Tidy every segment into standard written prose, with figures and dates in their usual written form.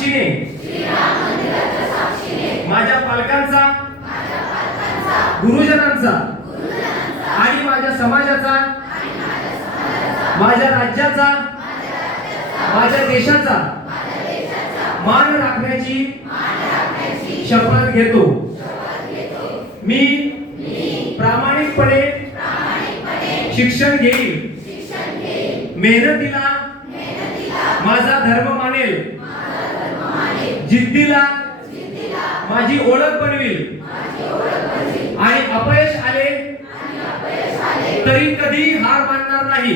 साक्षीने माझ्या पालकांचा, गुरुजनांचा आणि माझ्या समाजाचा, माझ्या राज्याचा, माझ्या देशाचा मान राखण्याची शपथ घेतो। मी प्रामाणिकपणे शिक्षण घेईल, मेहनतीला माझा धर्म मानेल, जिद्दीला माझी ओळख बनवील आणि अपयश आले तरी कधी हार मानणार नाही।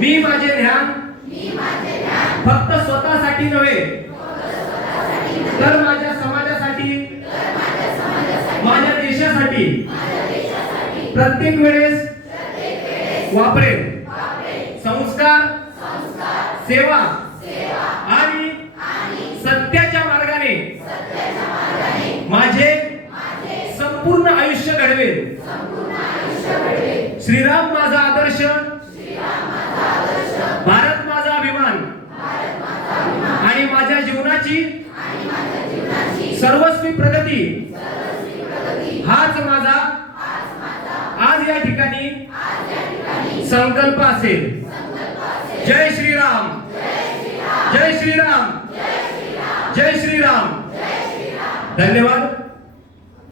मी माझे ध्यान फक्त स्वतःसाठी नव्हे तर माझ्या समाजासाठी, माझ्या देशासाठी प्रत्येक वेळेस वापरेल। संस्कार, सेवा आणि सत्याच्या मार्गाने माझे संपूर्ण आयुष्य घडवेल। श्रीराम माझा आदर्श, भारत माझा अभिमान आणि माझ्या जीवनाची सर्वस्वी प्रगती हाच माझा आज या ठिकाणी संकल्प असेल। जय श्रीराम, जय श्रीराम, जय श्रीराम। धन्यवाद।